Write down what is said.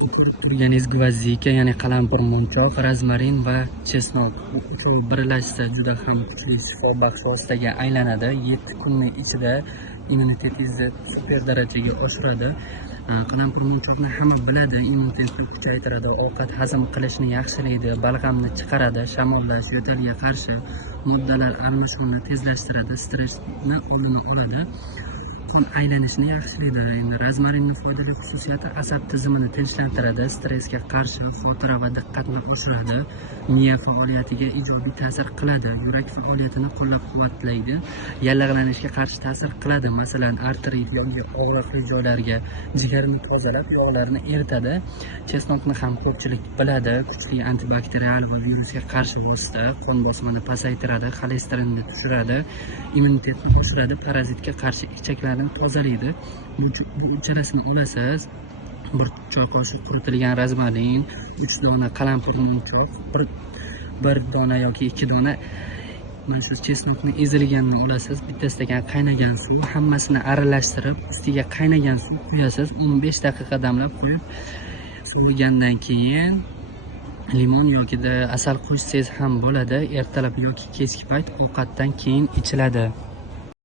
Bu ko'rib turganingiz gvazdika, ya'ni qalampir munchoq, rozmarin va chesnok. Bu uchovi birlashsa juda ham kuchli shifobaxsh vositaga aylanadi. 7 kunning ichida immunitetingizni super darajaga oshiradi. Qalampir munchoqni hamma biladi, immunitetni kuchaytiradi, ovqat hazm qilishni yaxshilaydi, balg'amni chiqaradi, shamollash, yo'talga qarshi moddalar almashinuvini tezlashtiradi, stressni o'rnini oladi. Qon aylanishini yaxshilaydi. Endi rozmarinning foydali xususiyati asab tizimini tinchlantiradi, stressga qarshi, xotira va diqqatni oshiradi, miya faoliyatiga ijobiy ta'sir qiladi, yurak faoliyatini qo'llab-quvvatlaydi, yallig'lanishga qarshi ta'sir qiladi, masalan, artrit yoki og'riqli joylarga, jigarni tozalab, yog'larni eritadi. Chesnokni ham ko'pchilik biladi, kuchli antibakterial va virusga qarshi vosita, qon bosimini pasaytiradi, xolesterinni tushiradi, immunitetni oshiradi, parazitga qarshi ichaklarni tozalaydi. Bu uchalasini olasiz. 1 choy qoshiq quritilgan rozmarin, 3 dona qalampir munchoq, 1 dona yoki 2 dona mana shu chesnokni ezilganini olasiz. Bitta stakan qaynagan suv, hammasini aralashtirib, ustiga qaynagan suv quyasiz. 15 daqiqa damlab qo'yib, sovigandan keyin limon yoki asal qo'shsangiz ham bo'ladi. Ertalab yoki kechki payt ovqatdan keyin ichiladi.